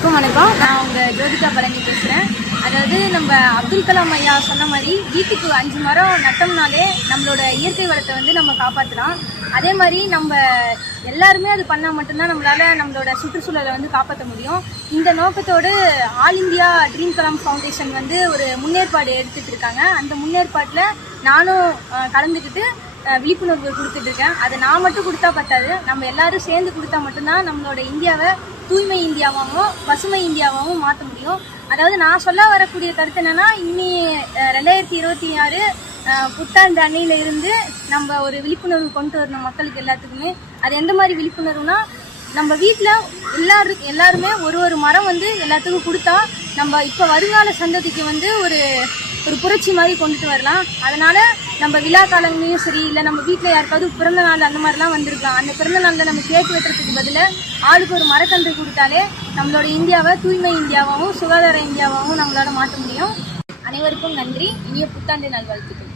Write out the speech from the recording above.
அனைவருக்கும் வணக்கம். நான் உங்கள் ஜோதிகா பழனி பேசுகிறேன். அதாவது நம்ம அப்துல் கலாம் ஐயா சொன்ன மாதிரி வீட்டுக்கு 5 மரம் நட்டோம்னாலே நம்மளோட இயற்கை வளத்தை வந்து நம்ம காப்பாற்றலாம். அதே மாதிரி நம்ம எல்லாருமே அது பண்ணால் மட்டும்தான் நம்மளோட சுற்றுச்சூழலை வந்து காப்பாற்ற முடியும். இந்த நோக்கத்தோடு all India dream Kalam foundation வந்து ஒரு முன்னேற்பாடு எடுத்துகிட்டு இருக்காங்க. அந்த முன்னேற்பாட்டில் நானும் கலந்துக்கிட்டு விழிப்புணர்வு கொடுத்துட்டு இருக்கேன். அதை நான் மட்டும் கொடுத்தா பத்தாது, நம்ம எல்லாரும் சேர்ந்து கொடுத்தா மட்டும்தான் நம்மளோட இந்தியாவை தூய்மை இந்தியாவாகவும் பசுமை இந்தியாவாகவும் மாற்ற முடியும். அதாவது நான் சொல்ல வரக்கூடிய கருத்து என்னன்னா, இன்னி 2026 புத்தாண்டு அன்னையில இருந்து நம்ம ஒரு விழிப்புணர்வு கொண்டு வரணும் மக்களுக்கு எல்லாத்துக்குமே. அது எந்த மாதிரி விழிப்புணர்வுனா, நம்ம வீட்டில் எல்லாருமே ஒரு மரம் வந்து எல்லாத்துக்கும் கொடுத்தா நம்ம இப்போ வருங்கால சந்ததிக்கு வந்து ஒரு புரட்சி மாதிரி கொண்டுட்டு வரலாம். அதனால நம்ம விழா காலங்களையும் சரி, இல்லை நம்ம வீட்டில் யாருக்காவது பிறந்த நாள் அந்த மாதிரிலாம் வந்திருக்கலாம், அந்த பிறந்த நாளில் நம்ம கேக் வெட்டுறதுக்கு பதிலாக ஆளுக்கு ஒரு மரக்கன்று கொடுத்தாலே நம்மளோட இந்தியாவை தூய்மை இந்தியாவாகவும் சுகாதார இந்தியாவாகவும் நம்மளால மாற்ற முடியும். அனைவருக்கும் நன்றி. இனிய புத்தாண்டு நல்வாழ்த்துக்கள்.